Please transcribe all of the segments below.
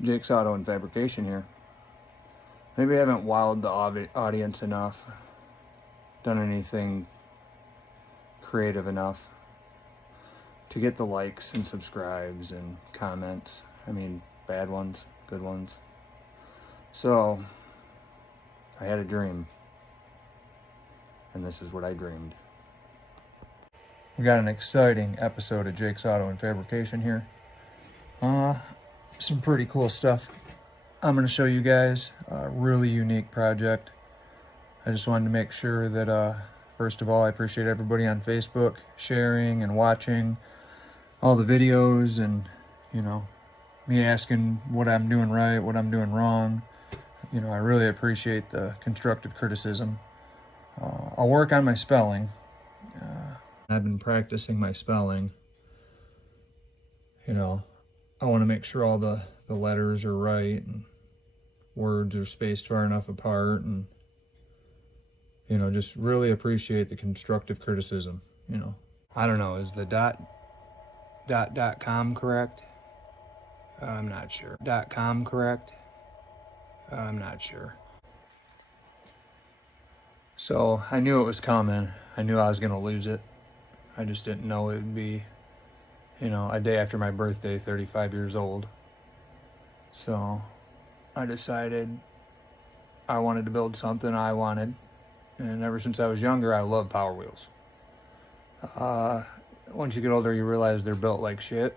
Jake's Auto and Fabrication here. Maybe I haven't wowed the audience enough, done anything creative enough to get the likes and subscribes and comments. I mean, bad ones, good ones. So, I had a dream, and this is what I dreamed. We got an exciting episode of Jake's Auto and Fabrication here. Some pretty cool stuff I'm going to show you guys. A really unique project. I just wanted to make sure that, first of all, I appreciate everybody on Facebook sharing and watching all the videos and, me asking what I'm doing right, what I'm doing wrong. I really appreciate the constructive criticism. I'll work on my spelling. I've been practicing my spelling. I want to make sure all the letters are right and words are spaced far enough apart, and just really appreciate the constructive criticism. I don't know, is the .com correct? I'm not sure. .com correct? I'm not sure. So I knew it was coming. I knew I was gonna lose it. I just didn't know it would be, a day after my birthday, 35 years old. So I decided I wanted to build something I wanted. And ever since I was younger, I loved Power Wheels. Once you get older, you realize they're built like shit.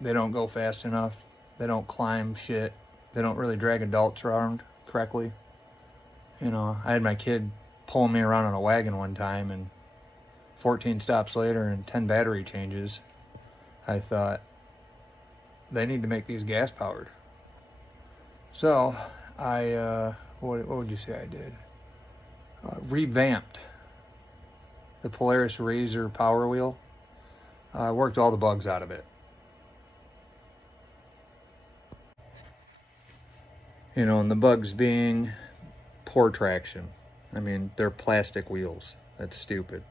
They don't go fast enough. They don't climb shit. They don't really drag adults around correctly. I had my kid pulling me around on a wagon one time, and 14 stops later and 10 battery changes, I thought, they need to make these gas powered. So I, what would you say I did? Revamped the Polaris Razor Power Wheel. I worked all the bugs out of it. And the bugs being poor traction. I mean, they're plastic wheels. That's stupid.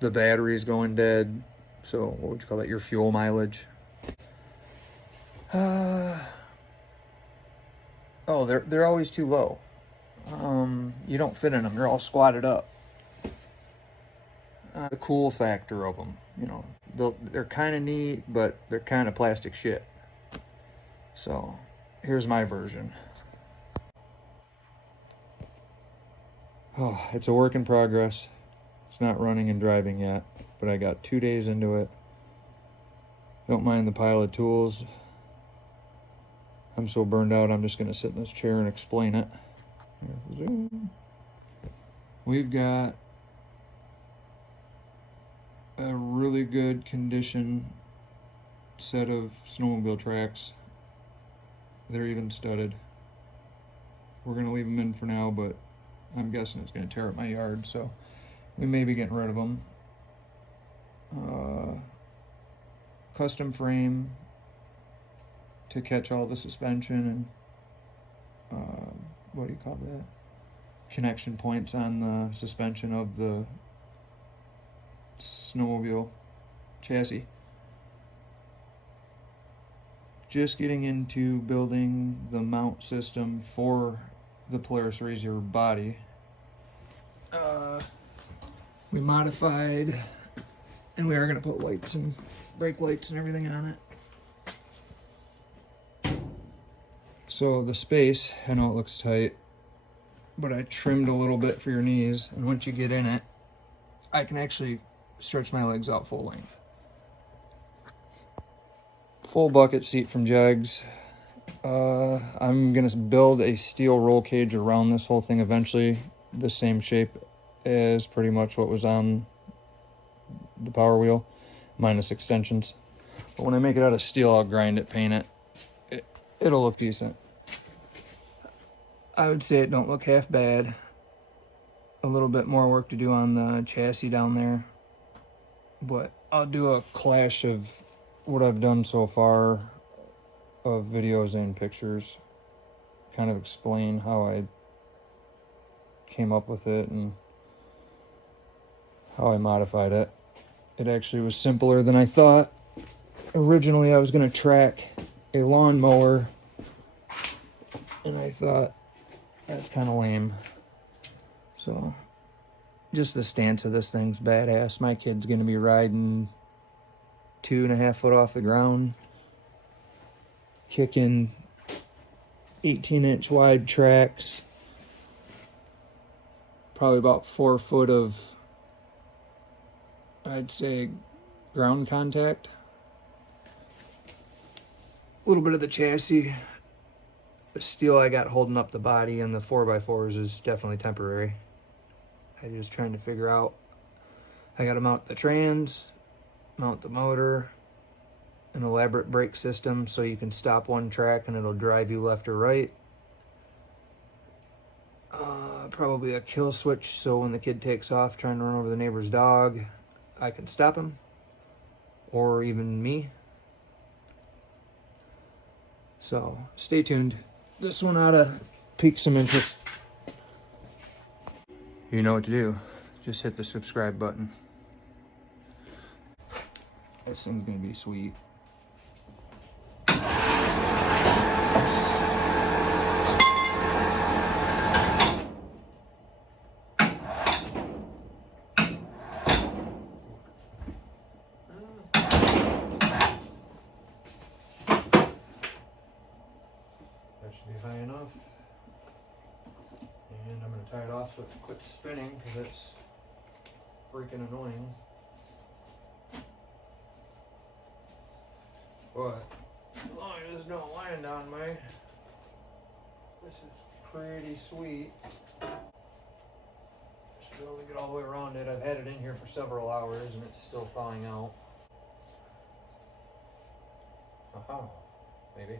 The battery's going dead. So what would you call that? Your fuel mileage. Oh, they're always too low. You don't fit in them. You're all squatted up. The cool factor of them, they're kind of neat, but they're kind of plastic shit. So here's my version. Oh, it's a work in progress. It's not running and driving yet, but I got 2 days into it. Don't mind the pile of tools. I'm so burned out, I'm just going to sit in this chair and explain it. We've got a really good condition set of snowmobile tracks. They're even studded. We're going to leave them in for now, but I'm guessing it's going to tear up my yard, so we may be getting rid of them. Custom frame to catch all the suspension and what do you call that? Connection points on the suspension of the snowmobile chassis. Just getting into building the mount system for the Polaris Razor body. We modified, and we are going to put lights and brake lights and everything on it. So the space, I know it looks tight, but I trimmed a little bit for your knees, and once you get in it, I can actually stretch my legs out full length. Full bucket seat from Jegs. I'm gonna build a steel roll cage around this whole thing eventually, the same shape as pretty much what was on the Power Wheel, minus extensions. But when I make it out of steel, I'll grind it, paint it. It'll look decent. I would say it don't look half bad. A little bit more work to do on the chassis down there, but I'll do a clash of what I've done so far of videos and pictures, kind of explain how I came up with it and how I modified it. It actually was simpler than I thought. Originally I was going to track a lawnmower, and I thought that's kind of lame. So just the stance of this thing's badass. My kid's going to be riding 2.5 foot off the ground, kicking 18-inch wide tracks, probably about 4 foot of, I'd say, ground contact. A little bit of the chassis, the steel I got holding up the body and the 4x4s is definitely temporary. I'm just trying to figure out, I got to mount the trans, mount the motor, an elaborate brake system so you can stop one track and it'll drive you left or right. Probably a kill switch so when the kid takes off trying to run over the neighbor's dog, I can stop him, or even me. So stay tuned. This one ought to pique some interest. You know what to do. Just hit the subscribe button. This thing's gonna be sweet. That should be high enough. And I'm going to tie it off so it quits spinning because it's freaking annoying. But as long as it's don't land on me, this is pretty sweet. Just be able to get all the way around it. I've had it in here for several hours and it's still thawing out. Aha, maybe.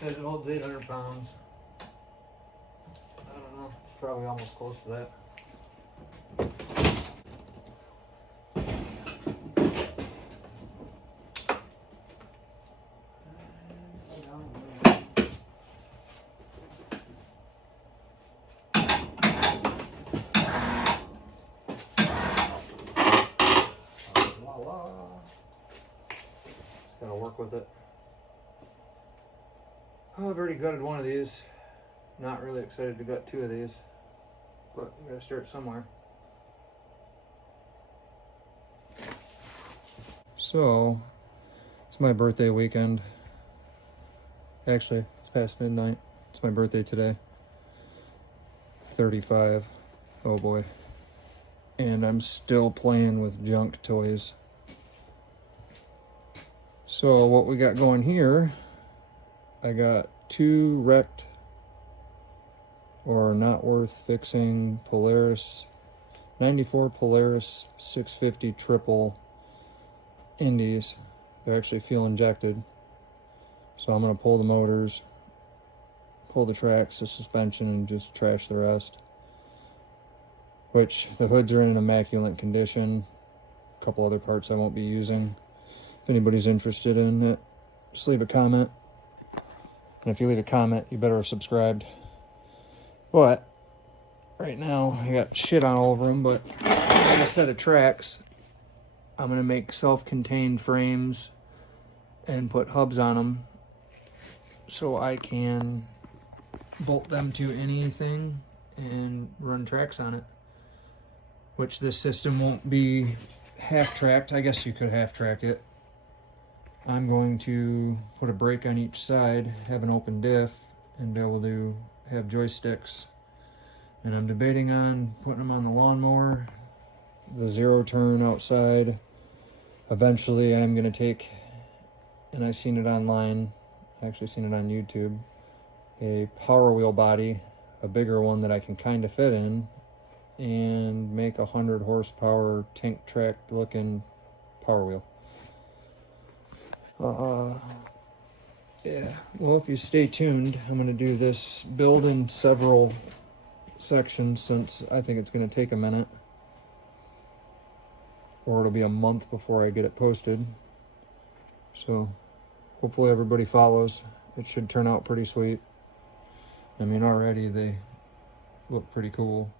Says it holds 800 pounds. I don't know, it's probably almost close to that. Voila. Just gotta work with it. Oh, I've already gutted one of these. Not really excited to gut 2 of these, but we gotta start somewhere. So, it's my birthday weekend. Actually, it's past midnight. It's my birthday today. 35. Oh boy. And I'm still playing with junk toys. So what we got going here, I got 2 wrecked or not worth fixing Polaris, 94 Polaris 650 triple Indies. They're actually fuel injected. So I'm going to pull the motors, pull the tracks, the suspension, and just trash the rest. Which the hoods are in an immaculate condition. A couple other parts I won't be using. If anybody's interested in it, just leave a comment. And if you leave a comment, you better have subscribed. But right now, I got shit on all over them, but I got a set of tracks. I'm going to make self-contained frames and put hubs on them so I can bolt them to anything and run tracks on it. Which this system won't be half-tracked. I guess you could half-track it. I'm going to put a brake on each side, have an open diff, and be able to have joysticks. And I'm debating on putting them on the lawnmower, the 0 turn outside. Eventually I'm going to take, and I've seen it online, I actually seen it on YouTube, a Power Wheel body, a bigger one that I can kind of fit in, and make a 100 horsepower tank track looking Power Wheel. Yeah, well, if you stay tuned, I'm going to do this build in several sections since I think it's going to take a minute. Or it'll be a month before I get it posted. So, hopefully everybody follows. It should turn out pretty sweet. I mean, already they look pretty cool.